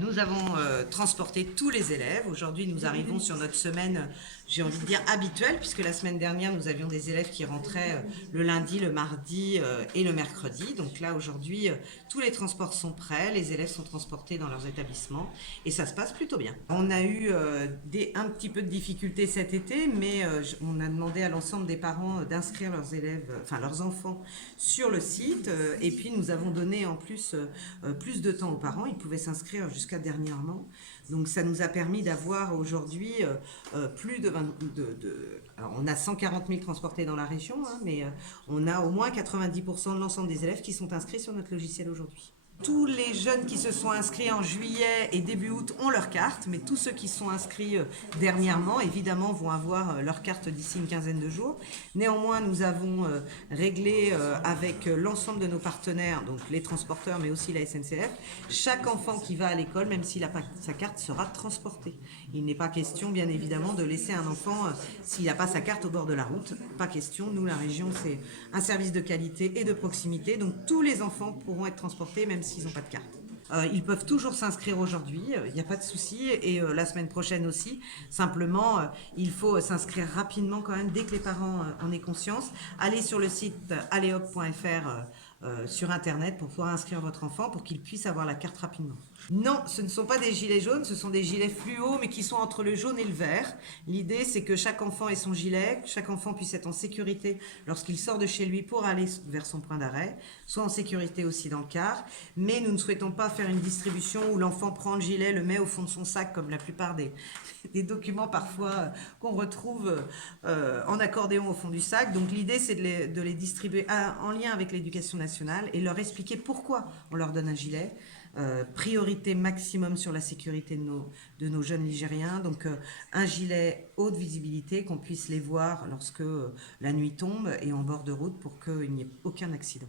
Nous avons transporté tous les élèves. Aujourd'hui, nous arrivons sur notre semaine, j'ai envie de dire habituelle, puisque la semaine dernière, nous avions des élèves qui rentraient le lundi, le mardi et le mercredi. Donc là, aujourd'hui, tous les transports sont prêts, les élèves sont transportés dans leurs établissements et ça se passe plutôt bien. On a eu un petit peu de difficultés cet été, mais on a demandé à l'ensemble des parents d'inscrire leurs élèves, enfin leurs enfants sur le site. Et puis, nous avons donné en plus plus de temps aux parents. Ils pouvaient s'inscrire jusqu'à dernièrement. Donc ça nous a permis d'avoir aujourd'hui plus de 20... Alors on a 140 000 transportés dans la région, hein, mais on a au moins 90% de l'ensemble des élèves qui sont inscrits sur notre logiciel aujourd'hui. Tous les jeunes qui se sont inscrits en juillet et début août ont leur carte, mais tous ceux qui sont inscrits dernièrement, évidemment, vont avoir leur carte d'ici une quinzaine de jours. Néanmoins, nous avons réglé avec l'ensemble de nos partenaires, donc les transporteurs, mais aussi la SNCF, chaque enfant qui va à l'école, même s'il n'a pas sa carte, sera transporté. Il n'est pas question, bien évidemment, de laisser un enfant, s'il n'a pas sa carte, au bord de la route. Pas question. Nous, la région, c'est un service de qualité et de proximité, donc tous les enfants pourront être transportés, même s'ils n'ont pas de carte. Ils peuvent toujours s'inscrire aujourd'hui, il n'y a pas de souci, et la semaine prochaine aussi. Simplement, il faut s'inscrire rapidement quand même, dès que les parents en aient conscience. Allez sur le site aleop.fr sur Internet pour pouvoir inscrire votre enfant pour qu'il puisse avoir la carte rapidement. Non, ce ne sont pas des gilets jaunes, ce sont des gilets fluo, mais qui sont entre le jaune et le vert. L'idée, c'est que chaque enfant ait son gilet, que chaque enfant puisse être en sécurité lorsqu'il sort de chez lui pour aller vers son point d'arrêt, soit en sécurité aussi dans le car. Mais nous ne souhaitons pas faire une distribution où l'enfant prend le gilet, le met au fond de son sac, comme la plupart des documents parfois qu'on retrouve en accordéon au fond du sac. Donc l'idée, c'est de les distribuer en lien avec l'éducation nationale et leur expliquer pourquoi on leur donne un gilet. Priorité maximum sur la sécurité de nos jeunes Ligériens. Donc un gilet haute visibilité, qu'on puisse les voir lorsque la nuit tombe et en bord de route pour qu'il n'y ait aucun accident.